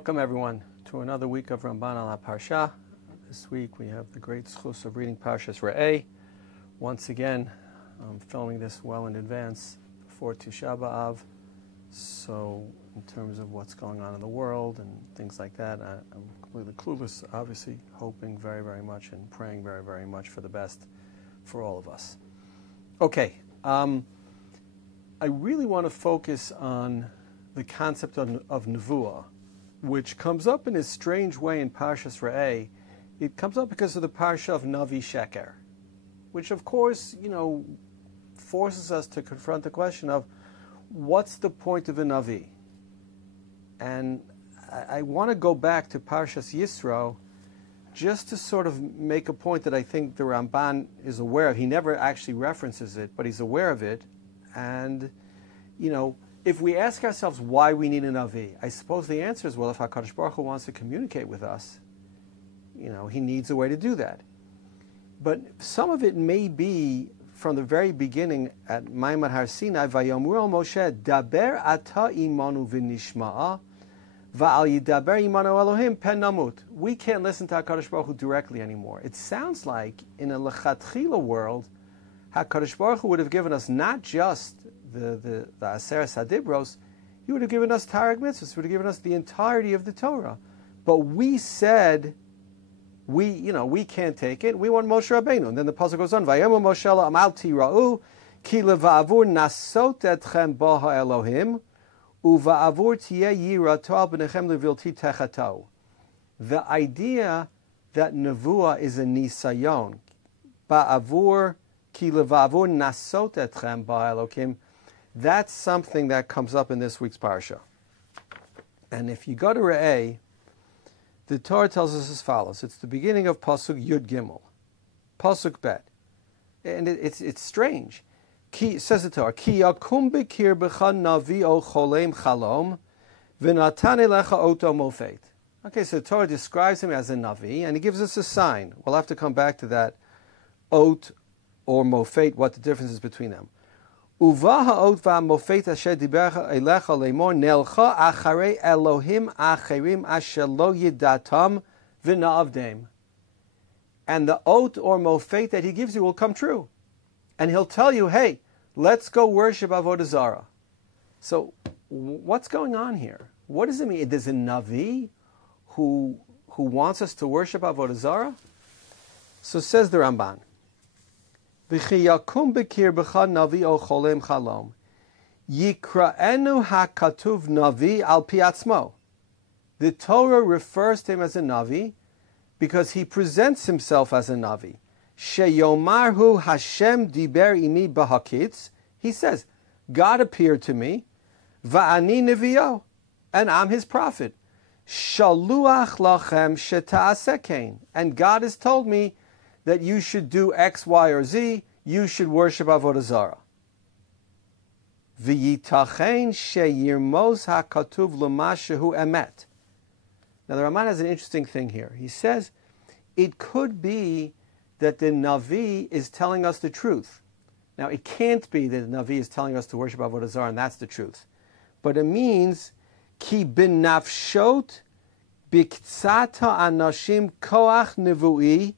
Welcome everyone to another week of Ramban al Parsha. This week we have the great schus of reading Parshas Re'eh. Once again, I'm filming this well in advance before Tisha B'Av. So in terms of what's going on in the world and things like that, I'm completely clueless, obviously hoping very, very much and praying very, very much for the best for all of us. Okay, I really want to focus on the concept of nevuah, which comes up in a strange way in Parshas Re'eh. It comes up because of the parsha of Navi Sheker, which of course, forces us to confront the question of what's the point of a Navi? And I want to go back to Parshas Yisro just to sort of make a point that I think the Ramban is aware of. He never actually references it, but he's aware of it. And, if we ask ourselves why we need a Navi, I suppose the answer is, well, if HaKadosh Baruch Hu wants to communicate with us, he needs a way to do that. But some of it may be from the very beginning at Maimad Har Sinai, Vayomru el Moshe, Daber ata imanu v'nishma'a, va'al yidaber imanu Elohim pen namut. We can't listen to HaKadosh Baruch Hu directly anymore. It sounds like in a lechatchila world, HaKadosh Baruch Hu would have given us not just the Aseres HaDibros, he would have given us Tarek Mitzvahs, he would have given us the entirety of the Torah. But we said, we can't take it. We want Moshe Rabbeinu. And then the pasuk goes on, Vayom Moshe amal tira'u, ki leva'avur nasot etchem ba ha'Elohim, uva'avur tiyeh yirato al b'nechem levilti techato. The idea that nevuah is a nisayon, ba'avur ki leva'avur nasot etchem ba ha'Elohim, that's something that comes up in this week's parsha. And if you go to Re'eh, the Torah tells us as follows. It's the beginning of Pasuk Yud Gimel, Pasuk Bet. And it's strange. Says the Torah, Ki yakum b'kir b'cha navi o cholem chalom, v'natan elecha oto mofet. Okay, so the Torah describes him as a Navi, and he gives us a sign. We'll have to come back to that, ot or mofet, what the difference is between them. Uva ha'ot va'mofet asher diber elecha lemor nelcha acharei Elohim acherim asher lo yidatam v'na'avdem. And the ot or mofet that he gives you will come true. And he'll tell you, hey, let's go worship Avodah Zarah. So what's going on here? What does it mean? There's a Navi who wants us to worship Avodah Zarah? So says the Ramban, V'chiyakum b'kir b'cha navi o cholem chalom, yikra'enu ha'katuv navi al pi atzmo. The Torah refers to him as a Navi because he presents himself as a Navi. Sheyomarhu Hashem diber imi b'hakitz. He says, God appeared to me, va'ani neviyo, and I'm his prophet. Shaluach lachem sheta'aseh kein. And God has told me that you should do X, Y, or Z, you should worship Avodah Zarah. V'yitachen sheyirmos ha'katuv l'ma shehu emet. Now the Ramban has an interesting thing here. He says, it could be that the Navi is telling us the truth. Now it can't be that the Navi is telling us to worship Avodah Zarah, and that's the truth. But it means, ki b'nafshot b'ktzata anashim koach nevu'i,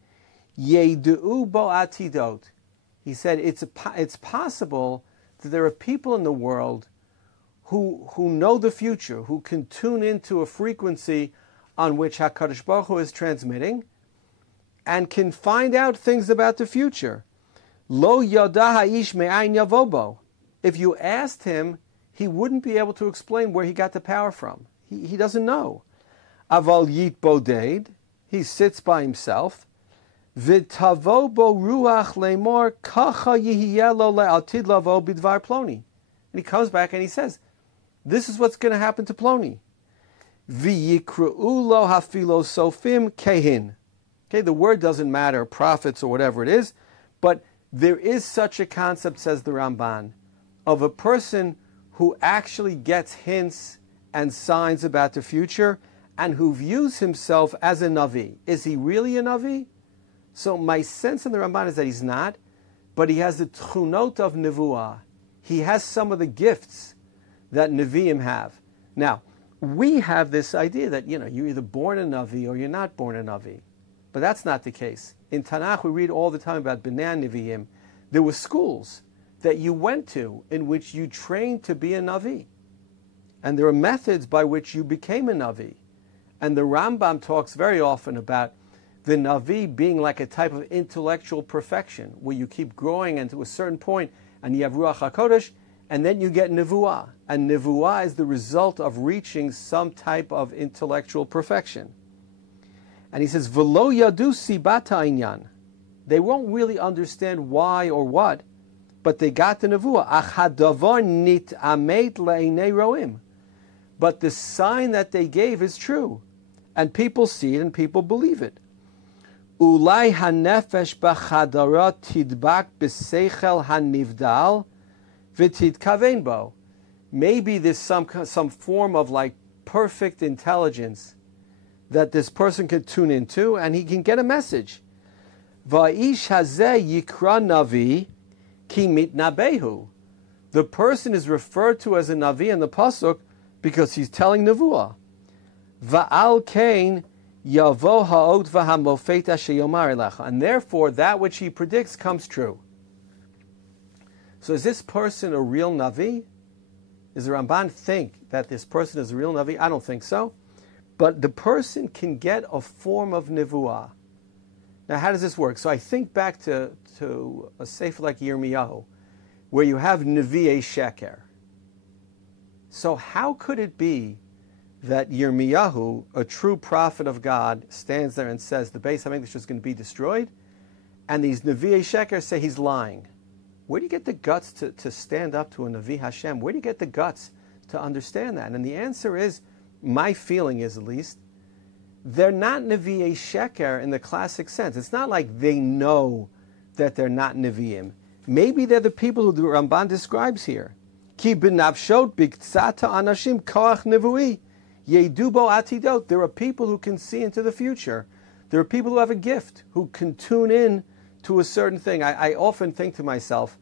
Yedu'u bo atidot. He said it's possible that there are people in the world who know the future, who can tune into a frequency on which HaKadosh Baruch Hu is transmitting, and can find out things about the future. Lo yada ha'ish me'ayin yavobo. If you asked him, he wouldn't be able to explain where he got the power from. He doesn't know. Aval yit boded. He sits by himself. V'tavo bo ruach lemor kacha yihiyelo le'atid lavo bidvar ploni. And he comes back and he says, this is what's going to happen to Ploni. V'yikru'u lo hafilo sofim kehin. Okay, the word doesn't matter, prophets or whatever it is, but there is such a concept, says the Ramban, of a person who actually gets hints and signs about the future and who views himself as a Navi. Is he really a Navi? So my sense in the Ramban is that he's not, but he has the tchunot of nevuah. He has some of the gifts that Nevi'im have. Now, we have this idea that, you're either born a Navi or you're not born a Navi. But that's not the case. In Tanakh, we read all the time about B'nai Nevi'im. There were schools that you went to in which you trained to be a Navi. And there are methods by which you became a Navi. And the Rambam talks very often about the Navi being like a type of intellectual perfection, where you keep growing and to a certain point, and you have Ruach HaKodesh, and then you get Nevuah. And Nevuah is the result of reaching some type of intellectual perfection. And he says, V'lo yadu sibata inyan. They won't really understand why or what, but they got the Nevuah. Ach hadavar nit'amet le'einei roim. But the sign that they gave is true. And people see it and people believe it. Ulai hanefesh b'chadara tidbak b'seichel hanivdal v'tidkaven bo. Maybe there's some form of like perfect intelligence that this person can tune into and he can get a message. Va'ish hazeh yikra navi ki mitnabehu. The person is referred to as a navi in the pasuk because he's telling nevuah. Va'al kain yavo ha'ot v'hamofet asher yomar elecha. And therefore, that which he predicts comes true. So is this person a real navi? Does the Ramban think that this person is a real navi? I don't think so. But the person can get a form of nevuah. Now, how does this work? So I think back to a sefer like Yirmiyahu, where you have Nevi'ei Sheker. So how could it be that Yirmiyahu, a true prophet of God, stands there and says the Beis HaMikdash is going to be destroyed, and these Nevi'ei Sheker say he's lying? Where do you get the guts to stand up to a Nevi Hashem? Where do you get the guts to understand that? And the answer is, my feeling is at least, they're not Nevi'ei Sheker in the classic sense. It's not like they know that they're not Nevi'im. Maybe they're the people who the Ramban describes here. Ki b'nafshot b'ktsata anashim koach nevu'i yedu bo atidot. There are people who can see into the future. There are people who have a gift, who can tune in to a certain thing. I often think to myself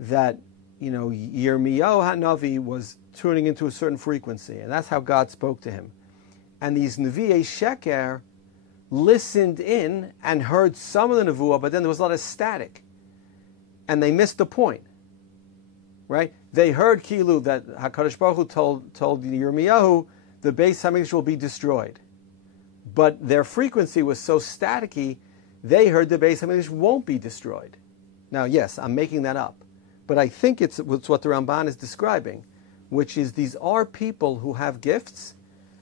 that, Yirmiyahu HaNavi was tuning into a certain frequency, and that's how God spoke to him. And these Nevi'ei Sheker listened in and heard some of the Nevuah, but then there was a lot of static. And they missed the point. Right? They heard Kilu, that HaKadosh Baruch Hu told Yirmiyahu, the Beis HaMikdash will be destroyed. But their frequency was so staticky, they heard the Beis HaMikdash won't be destroyed. Now, yes, I'm making that up. But I think it's what the Ramban is describing, which is these are people who have gifts,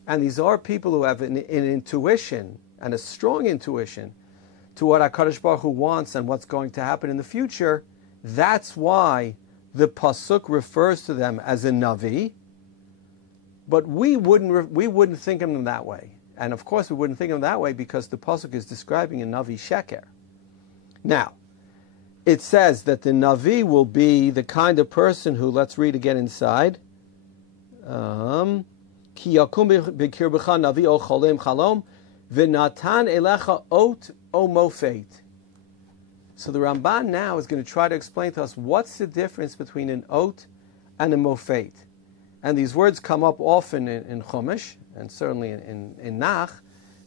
and these are people who have an intuition, and a strong intuition, to what HaKadosh Baruch Hu wants and what's going to happen in the future. That's why the pasuk refers to them as a navi, but we wouldn't think of them that way. And of course we wouldn't think of them that way because the pasuk is describing a navi sheker. Now, it says that the navi will be the kind of person who, let's read again inside, Ki yakum b'kirbecha navi o cholem chalom v'natan elecha ot o mofet. So the Ramban now is going to try to explain to us what's the difference between an ot and a mofet. And these words come up often in Chumash, and certainly in Nach.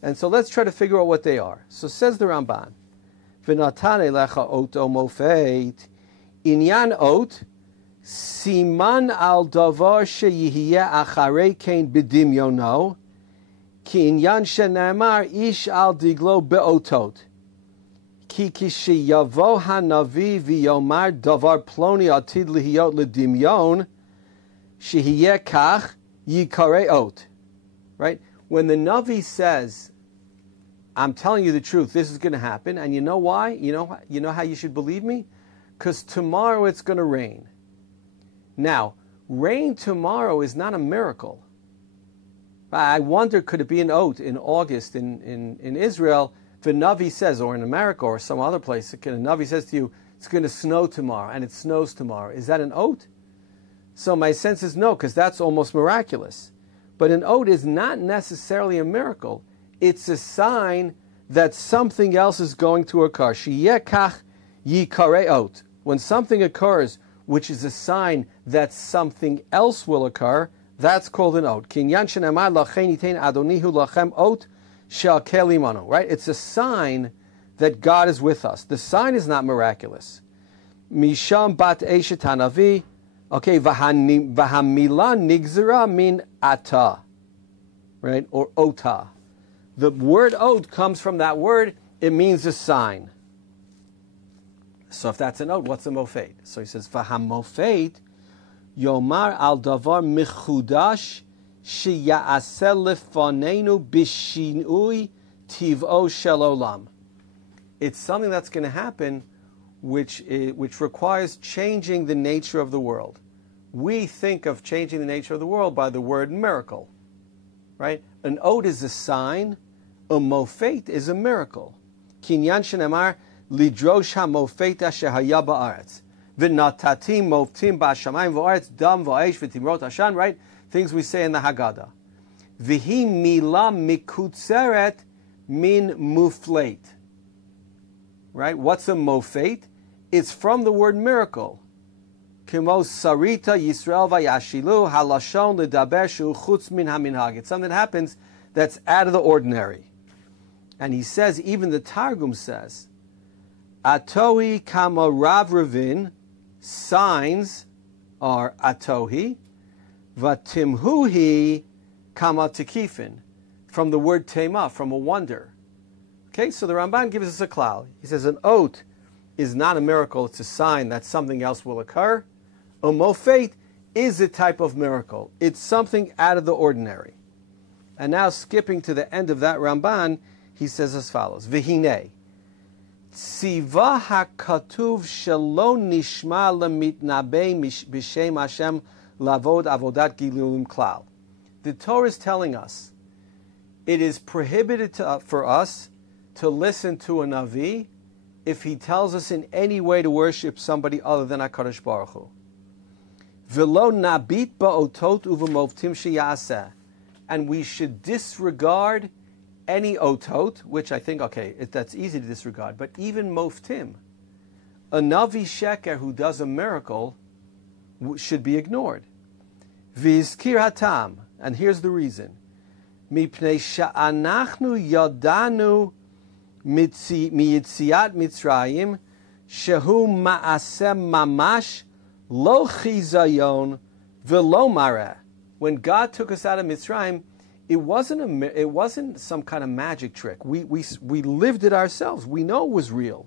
And so let's try to figure out what they are. So says the Ramban, V'natan elecha ot o mofet, inyan ot, siman al davar sheyihiyeh acharei kein b'dimyono, ki inyan shenemar ish al diglo be'otot. Ki kishiyavo hanavi v'yomar davar ploni atid lihiyot ledimyon shehiyeh kach yikarei ot. Right? When the Navi says, I'm telling you the truth, this is going to happen, and you know why? You know how you should believe me? Because tomorrow it's going to rain. Now, rain tomorrow is not a miracle. I wonder, could it be an ot in August in Israel? If a Navi says, or in America or some other place, a Navi says to you, it's going to snow tomorrow, and it snows tomorrow. Is that an ot? So my sense is no, because that's almost miraculous. But an ot is not necessarily a miracle. It's a sign that something else is going to occur. Sheyeh kach yikarei ot. When something occurs, which is a sign that something else will occur, That's called an ot. Kinyan shenemar lachen yitain adonihu lachem ot shel kelimanu. Right? It's a sign that God is with us. The sign is not miraculous. Misham bat eshet hanavi. Okay, vahamila nigzera min ata. Right? Or ota. The word ot comes from that word. It means a sign. So if that's an ot, what's a mofet? So he says, vaham mofet yomar al davar mechudash sheya'aseh lefanenu bishinui tiv'o shel olam. It's something that's going to happen which requires changing the nature of the world. We think of changing the nature of the world by the word miracle. Right? An ot is a sign. A mofet is a miracle. Kinyan shenemar lidrosh ha-mofet asher haya ba'aretz. V'natatim moftim ba'shamayim v'aretz dam v'aish v'timrot ashan. Right? Things we say in the Haggadah. V'hi mila mikutzeret min muflate. Right? What's a mofet? It's from the word miracle. Kimo sarita Yisrael vayashilu halashon ledaber shu chutz min haminhag. It's something that happens that's out of the ordinary. And he says, even the Targum says, atohi kama rav ravin, signs are atohi, vatimhuhi kama tekifin, from the word tema, from a wonder. Okay, so the Ramban gives us a klal. He says an ot is not a miracle, it's a sign that something else will occur. A mofet is a type of miracle. It's something out of the ordinary. And now skipping to the end of that Ramban, he says as follows, V'hinei, tziva hakatuv shelo nishma lemitnabei b'shem Hashem lavod avodat gilulim klal. The Torah is telling us it is prohibited for us to listen to a Navi if he tells us in any way to worship somebody other than HaKadosh Baruch Hu. V'lo nabit ba'otot uv'movtim sheyaseh. And we should disregard any otot, which I think, that's easy to disregard, but even moftim. A Navi Sheker who does a miracle should be ignored. V'izkir hatam, and here's the reason. Mipnei sha'anachnu yadanu miyitziat Mitzrayim shehu ma'aseh mamash lo chizayon v'lo mareh. When God took us out of Mitzrayim, it wasn't some kind of magic trick. We lived it ourselves. We know it was real.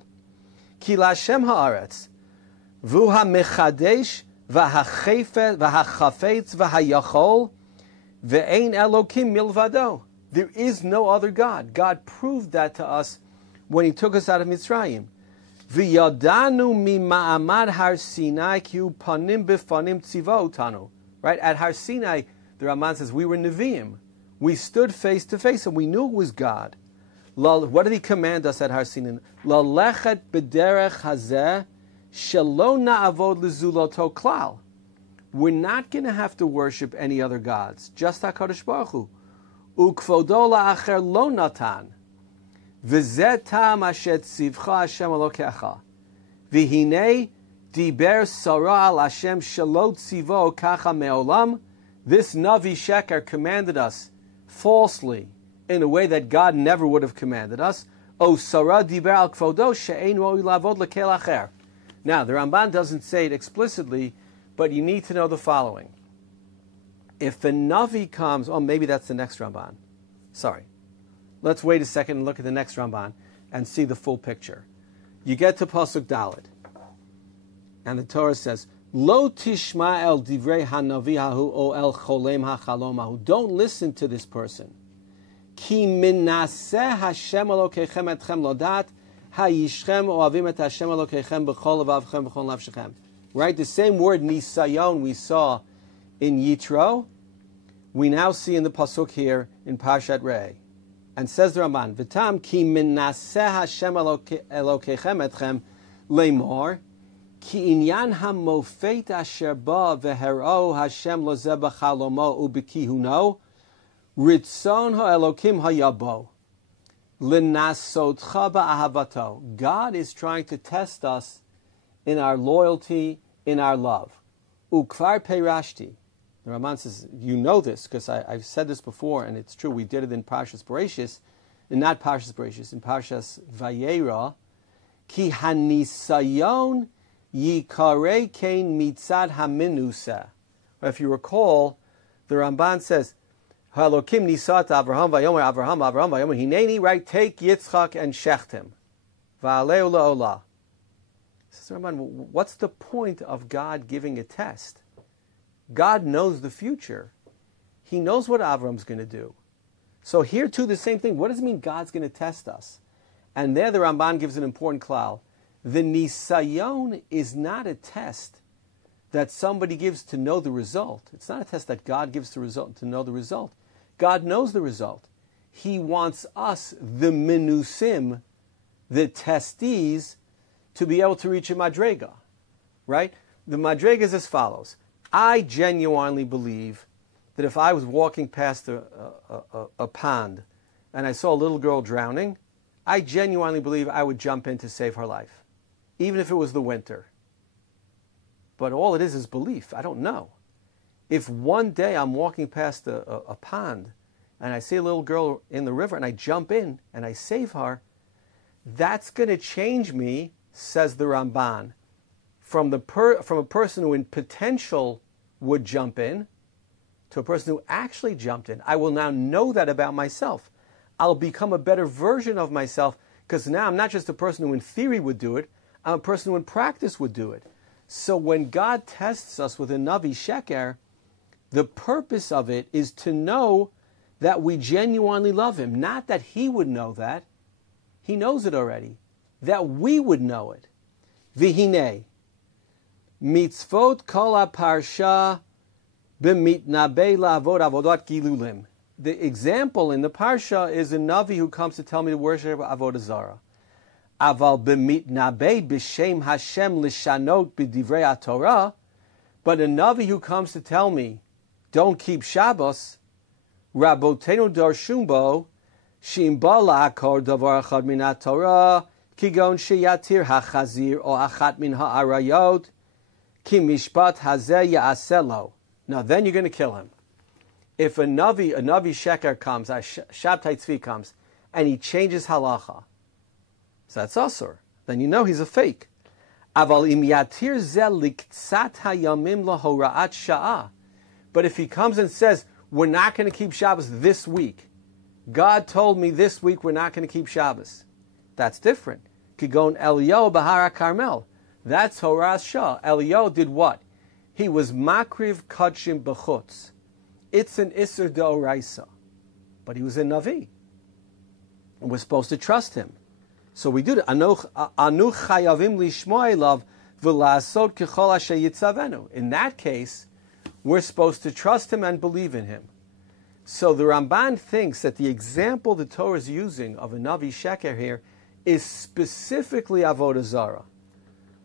Ki l'Hashem haaretz v'hu hamechadesh v'hachafetz v'hayachol ve'ein Elokim milvado. There is no other God. God proved that to us when He took us out of Mitzrayim. V'yadanu mima'amad har Sinai ki hu panim b'fanim tziva otanu. Right? At Har Sinai, the Ramban says, we were Nevi'im. We stood face to face and we knew it was God. What did He command us at Har Sinai? Lalechet b'derech hazeh shelo na'avod lezuloto klal. We're not going to have to worship any other gods, just HaKadosh Baruch Hu. Ukvodo la'acher lo natan. V'zeh ta'am asher tzivcha Hashem Elokecha. V'hinei diber sarah al Hashem shelo tzivo kacha me'olam. This Navi Sheker commanded us falsely in a way that God never would have commanded us. O sarah diber al kvodo she'ein ro'i lavod lekel acher. Now, the Ramban doesn't say it explicitly, but you need to know the following. If a Navi comes, maybe that's the next Ramban. Sorry. Let's wait a second and look at the next Ramban and see the full picture. You get to Pasuk Dalet. And the Torah says, Lo tishma el divrei hanavi hahu o el cholem hachalom hahu. Don't listen to this person. Ki minaseh Hashem Elokechem etchem lodat hayishchem oavim et Hashem Elokechem b'chol levavchem b'chol nafshechem. Right? The same word nisayon we saw in Yitro, we now see in the pasuk here in Parshat Re'eh. And says the Ramban, V'tam ki minaseh Hashem Elokechem etchem leimor ki inyan hamofet asher ba v'hero Hashem lozeh b'chalomo u'b'kihuno ritzon ha'elokim hayabo l'nasotcha ba'ahavato. God is trying to test us in our loyalty, in our love. Ukvar peirashti. The Ramban says, you know this, because I've said this before, and it's true, we did it in Parshas Bereshis, and not Parshas Bereshis, in Parshas Vayera, Ki hanisayon yikare kein mitzad haminusa. If you recall, the Ramban says, Halokim nisat Avraham vayomer Avraham vayomer hineni, right? Take Yitzchak and shecht him. Va'aleu la'olah. Says Ramban, what's the point of God giving a test? God knows the future. He knows what Avram's going to do. So here too, the same thing. What does it mean God's going to test us? And there the Ramban gives an important klal. The nisayon is not a test that somebody gives to know the result. It's not a test that God gives to know the result. God knows the result. He wants us, the menusim, the testees, to be able to reach a madrega. Right? The madrega is as follows. I genuinely believe that if I was walking past a pond and I saw a little girl drowning, I genuinely believe I would jump in to save her life, even if it was the winter. But all it is belief. I don't know. If one day I'm walking past a pond and I see a little girl in the river and I jump in and I save her, that's going to change me, says the Ramban, from a person who in potential would jump in to a person who actually jumped in. I will now know that about myself. I'll become a better version of myself, because now I'm not just a person who in theory would do it, I'm a person who in practice would do it. So when God tests us with a Navi Sheker, the purpose of it is to know that we genuinely love Him. Not that He would know that. He knows it already. That we would know it. V'hinei, mitzvot kol ha-parsha b'mitnabei la'avod avodot gilulim. The example in the Parsha is a Navi who comes to tell me to worship Avodah Zarah. Aval b'mitnabei b'shem Hashem l'shanot b'divrei Torah, but a Navi who comes to tell me, don't keep Shabbos, Rabotenu darshun bo, she'im ba la'akor davar echad min ha-Torah, kigon sheyatir hachazir o achat min ha'arayot, ki mishpat hazeh ya'aseh lo. Now then you're going to kill him. If a Navi Sheker comes, a Shabtai Tzvi comes, and he changes halacha, so that's asur, then you know he's a fake. Aval im yatir zeh liktzat hayamim lahora'at sha'ah. But if he comes and says, we're not going to keep Shabbos this week, God told me this week we're not going to keep Shabbos, that's different. Kigon Eliyahu Bahar Carmel. That's Horas Shah. Eliyahu did what? He was makriv kachim b'chutz. It's an Isser D'Oraisa. But he was a Navi. And we're supposed to trust him. So we do it. Anu chayavim lishmoa elav v'lasot kechol asher yitzavenu. In that case, we're supposed to trust him and believe in him. So the Ramban thinks that the example the Torah is using of a Navi Sheker here is specifically Avodah Zarah.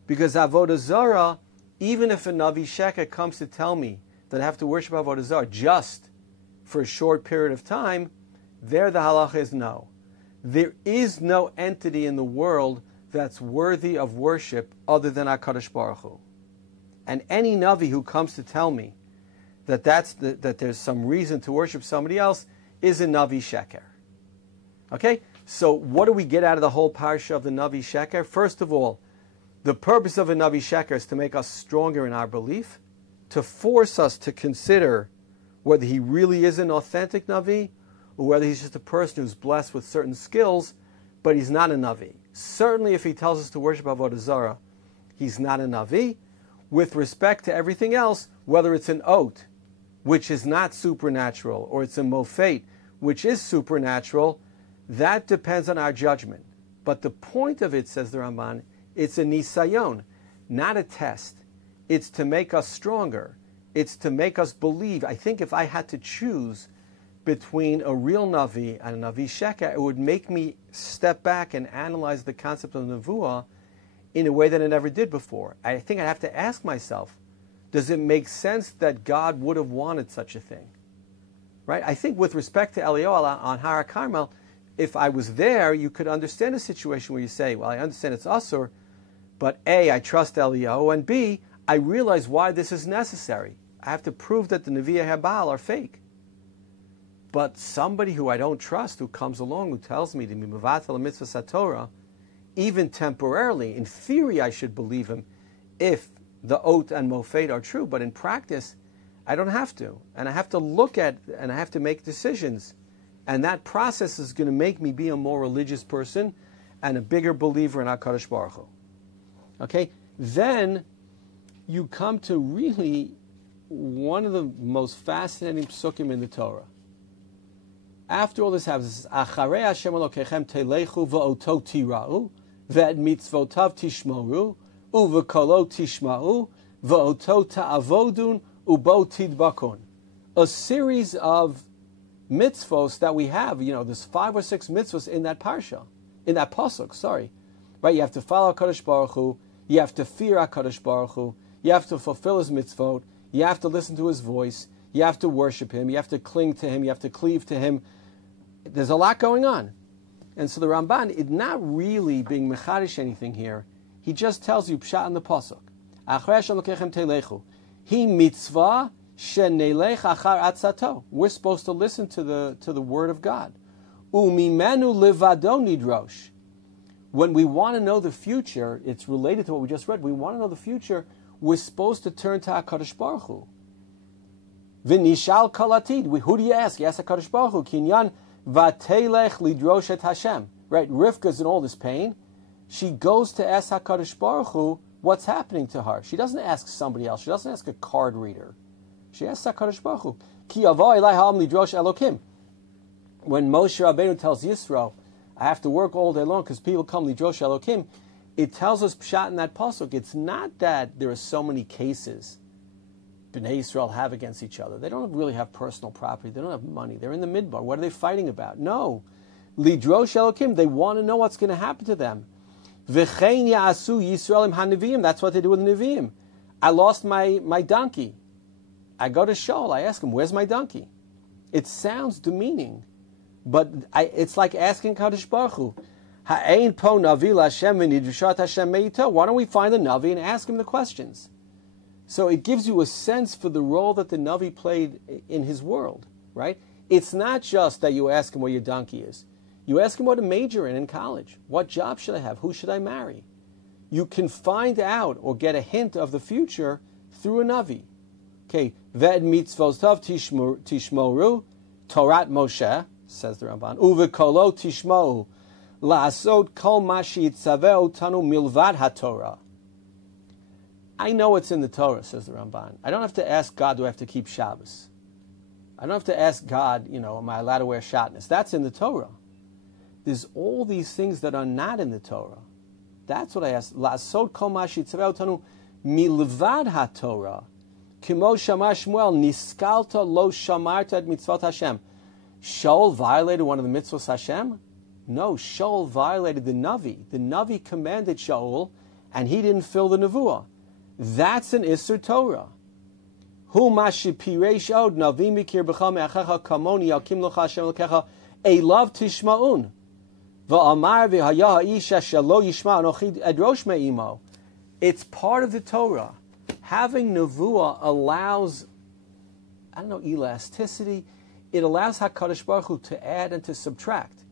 Because Avodah Zarah, even if a Navi Sheker comes to tell me that I have to worship Avodah Zarah just for a short period of time, there the halacha is no. There is no entity in the world that's worthy of worship other than HaKadosh Baruch Hu. And any Navi who comes to tell me that that there's some reason to worship somebody else is a Navi Sheker. Okay? So what do we get out of the whole parsha of the Navi Sheker? First of all, the purpose of a Navi Sheker is to make us stronger in our belief, to force us to consider whether he really is an authentic Navi or whether he's just a person who's blessed with certain skills, but he's not a Navi. Certainly if he tells us to worship Avodah Zarah, he's not a Navi. With respect to everything else, whether it's an oat, which is not supernatural, or it's a mofet, which is supernatural, that depends on our judgment. But the point of it, says the Ramban, it's a nisayon, not a test. It's to make us stronger. It's to make us believe. I think if I had to choose between a real Navi and a Navi Sheker, it would make me step back and analyze the concept of Nevuah in a way that I never did before. I think I'd have to ask myself, does it make sense that God would have wanted such a thing? Right? I think with respect to Eliyahu on Har Carmel, if I was there, you could understand a situation where you say, well, I understand it's asur, but A, I trust Eliyahu, and B, I realize why this is necessary. I have to prove that the Nevi'ah Habal are fake. But somebody who I don't trust, who comes along, who tells me to be mevatel mitzvah Torah, even temporarily, in theory I should believe him if the ot and mofed are true, but in practice I don't have to. And I have to look at, and I have to make decisions. And that process is going to make me be a more religious person and a bigger believer in HaKadosh Baruch Hu. Okay? Then you come to really one of the most fascinating psukim in the Torah. After all this happens, Acharei Hashem Elokechem telechu va'oto tira'u, ve'et mitzvotav tishmoru, u'v'kolo tishma'u, va'oto ta'avodun, u'bo tidbakun. A series of mitzvos that we have, there's 5 or 6 mitzvos in that parsha, in that pasuk, sorry. Right, you have to follow HaKadosh Baruch Hu, you have to fear HaKadosh Baruch Hu, you have to fulfill His mitzvot, you have to listen to His voice, you have to worship Him, you have to cling to Him, you have to cleave to Him. There's a lot going on. And so the Ramban is not really being mechadish anything here. He just tells you pshat in the pasuk. Acharei Hashem Elokechem telechu. He mitzvah shenelech achar atzato. We're supposed to listen to the word of God. Umimenu levado nidrosh. When we want to know the future, it's related to what we just read. We want to know the future. We're supposed to turn to HaKadosh Baruch Hu. V'nishal kol atid. Who do you ask? You ask HaKadosh Baruch Hu. Kinyan vatelech lidrosh et Hashem. Right, Rivka's in all this pain. She goes to ask HaKadosh Baruch Hu what's happening to her. She doesn't ask somebody else. She doesn't ask a card reader. She asks HaKadosh Baruch Hu. Ki avo elai ha'am lidrosh elokim. When Moshe Rabbeinu tells Yisro, I have to work all day long because people come lidrosh elokim, it tells us pshat in that pasuk. It's not that there are so many cases Bnei Yisrael have against each other. They don't really have personal property. They don't have money. They're in the midbar. What are they fighting about? No. Lidrosh elokim, they want to know what's going to happen to them. V'chein ya'asu Yisrael im hanevim. That's what they do with the Nevi'im. I lost my donkey. I go to Shaul. I ask him, where's my donkey? It sounds demeaning, but it's like asking Kadosh Baruch Hu, Ha'ein po navi l'Hashem v'nidrushat Hashem me'ito. Why don't we find the Navi and ask him the questions? So it gives you a sense for the role that the Navi played in his world, right? It's not just that you ask him where your donkey is. You ask him what to major in college. What job should I have? Who should I marry? You can find out or get a hint of the future through a Navi. Okay, Ved mitzvotav tishmoru, Torat Moshe, says the Ramban, Uvekolo tishmoru, la'asot kol ma sheyitzaveh otanu milvad haTorah. I know it's in the Torah, says the Ramban. I don't have to ask God, do I have to keep Shabbos? I don't have to ask God, am I allowed to wear shatnez? That's in the Torah. There's all these things that are not in the Torah. That's what I ask. La'asot kol ma sheyitzaveh otanu milvad haTorah. Kimo shamar Shmuel, niskalta lo shamarta et mitzvot Hashem. Shaul violated one of the mitzvot Hashem? No, Shaul violated the Navi. The Navi commanded Shaul, and he didn't fill the Nevuah. That's an Isser Torah. Hu mashi pireish od Navi mikir b'cha me'achecha kamoni yakim locha Hashem l'kecha elav tishma'un. Va'amar v'haya ha'isha shelo yishma anochi edrosh me'imo. It's part of the Torah. Having Nevuah allows, elasticity. It allows HaKadosh Baruch Hu to add and to subtract,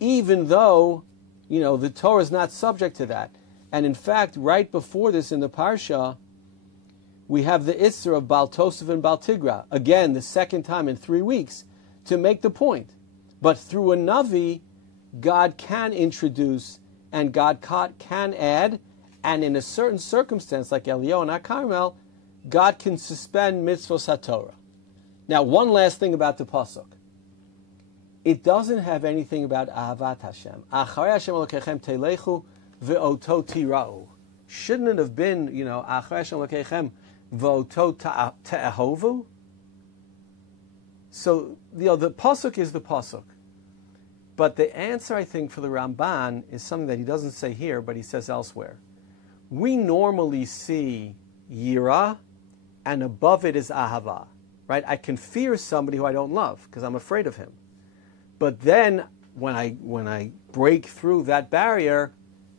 even though, the Torah is not subject to that. And in fact, right before this in the Parsha, we have the Isser of Baal Tosef and Baal Tigra. Again, the second time in 3 weeks, to make the point. But through a Navi, God can introduce and God can add. And in a certain circumstance, like Eliyahu and HaKarmel, God can suspend mitzvos HaTorah. Now, one last thing about the pasuk. It doesn't have anything about Ahavat Hashem. Acharei Hashem Elokechem telechu ve'oto tira'u. Shouldn't it have been, Acharei Hashem Elokechem ve'oto te'ahovu? So, the pasuk is the pasuk. But the answer, I think, for the Ramban is something that he doesn't say here, but he says elsewhere. We normally see yira, and above it is ahava, right? I can fear somebody who I don't love because I'm afraid of him. But then when I break through that barrier,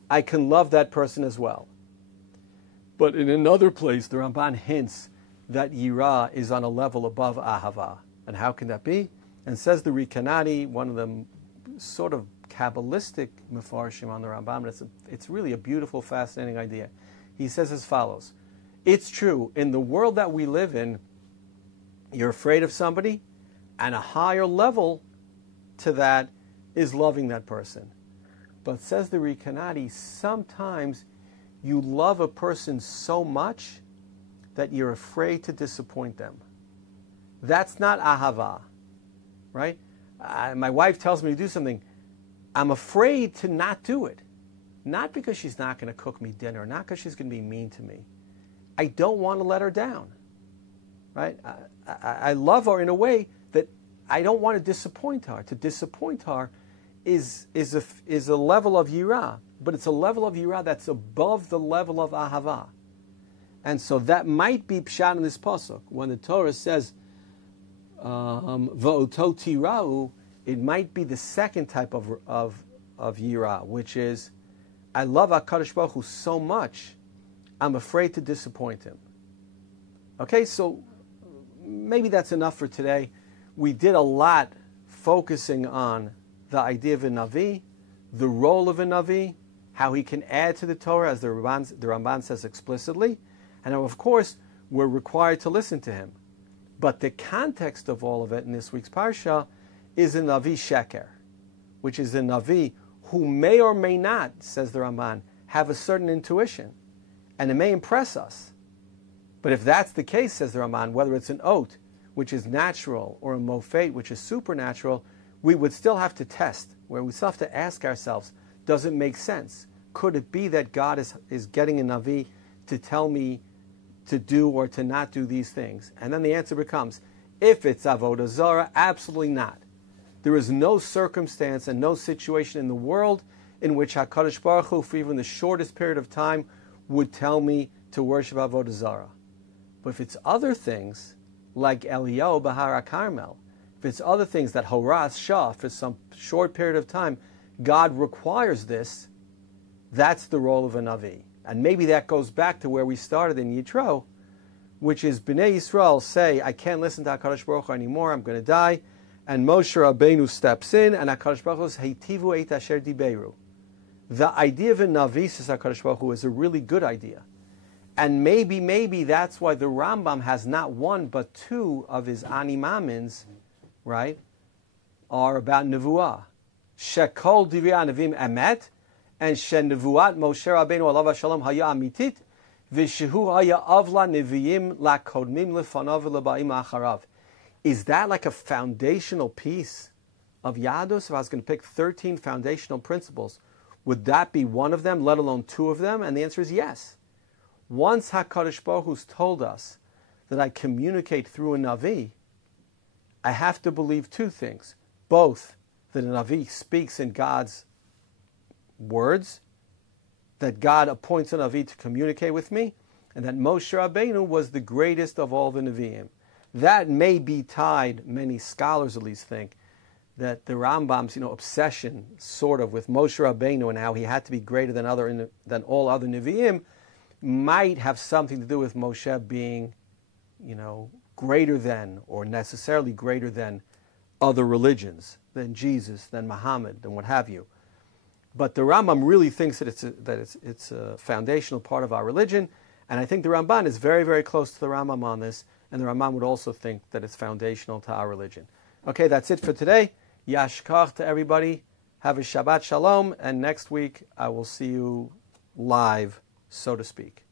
I can love that person as well. But in another place, the Ramban hints that yirah is on a level above ahava. And how can that be? And says the Rikanati, one of the sort of Kabbalistic mefarshim on the Ramban, but it's really a beautiful, fascinating idea. He says as follows: it's true, in the world that we live in, you're afraid of somebody, and a higher level to that is loving that person. But says the Rikanati, sometimes you love a person so much that you're afraid to disappoint them. That's not ahava, right? My wife tells me to do something. I'm afraid to not do it. Not because she's not going to cook me dinner, not because she's going to be mean to me. I don't want to let her down, right? I love her in a way that I don't want to disappoint her. To disappoint her is a level of yirah, but it's a level of yirah that's above the level of ahava. And so that might be pshat in this pasuk. When the Torah says, Va'oto tira'u, it might be the second type of yirah, which is, I love HaKadosh Baruch Hu so much, I'm afraid to disappoint him. Okay, so maybe that's enough for today. We did a lot focusing on the idea of a Navi, the role of a Navi, how he can add to the Torah, as the Ramban says explicitly, and of course, we're required to listen to him. But the context of all of it in this week's Parsha is a Navi Sheker, which is a Navi who may or may not, says the Ramban, have a certain intuition, and it may impress us. But if that's the case, says the Ramban, whether it's an oat, which is natural, or a mofet, which is supernatural, we would still have to test, where we still have to ask ourselves, does it make sense? Could it be that God is getting a Navi to tell me to do or to not do these things? And then the answer becomes, if it's avodah zarah, absolutely not. There is no circumstance and no situation in the world in which HaKadosh Baruch Hu, for even the shortest period of time, would tell me to worship avodah zarah. But if it's other things, like Eliyahu Bahar HaKarmel, if it's other things that Horas Shah, for some short period of time, God requires this, that's the role of a Navi. And maybe that goes back to where we started in Yitro, which is Bnei Yisrael say, I can't listen to HaKadosh Baruch Hu anymore, I'm going to die. And Moshe Rabbeinu steps in, and HaKadosh Baruch Hu says, Heitivu et asher diberu. The idea of a Navi, says HaKadosh Baruch Hu, is a really good idea. And maybe that's why the Rambam has not one but two of his Ani Mamins, right, are about Nevuah. Shekol Divrei Anavim Emet, and Shenevuat Moshe Rabbeinu alav hashalom haya amitit, v'shehu haya avla neviim lakodmim lefanav v'lebaim acharav. Is that like a foundational piece of Yadus? If I was going to pick 13 foundational principles, would that be one of them, let alone two of them? And the answer is yes. Once HaKadosh Baruch Hu's told us that I communicate through a Navi, I have to believe two things. Both that a Navi speaks in God's words, that God appoints a Navi to communicate with me, and that Moshe Rabbeinu was the greatest of all the Nevi'im. That may be tied, many scholars at least think, that the Rambam's obsession sort of with Moshe Rabbeinu and how he had to be greater than all other Nevi'im might have something to do with Moshe being, greater than, or necessarily greater than, other religions, than Jesus, than Muhammad, than what have you. But the Rambam really thinks that it's a foundational part of our religion, and I think the Ramban is very, very close to the Rambam on this, and the Rambam would also think that it's foundational to our religion. Okay, that's it for today. Yashkach to everybody. Have a Shabbat Shalom, and next week I will see you live, so to speak.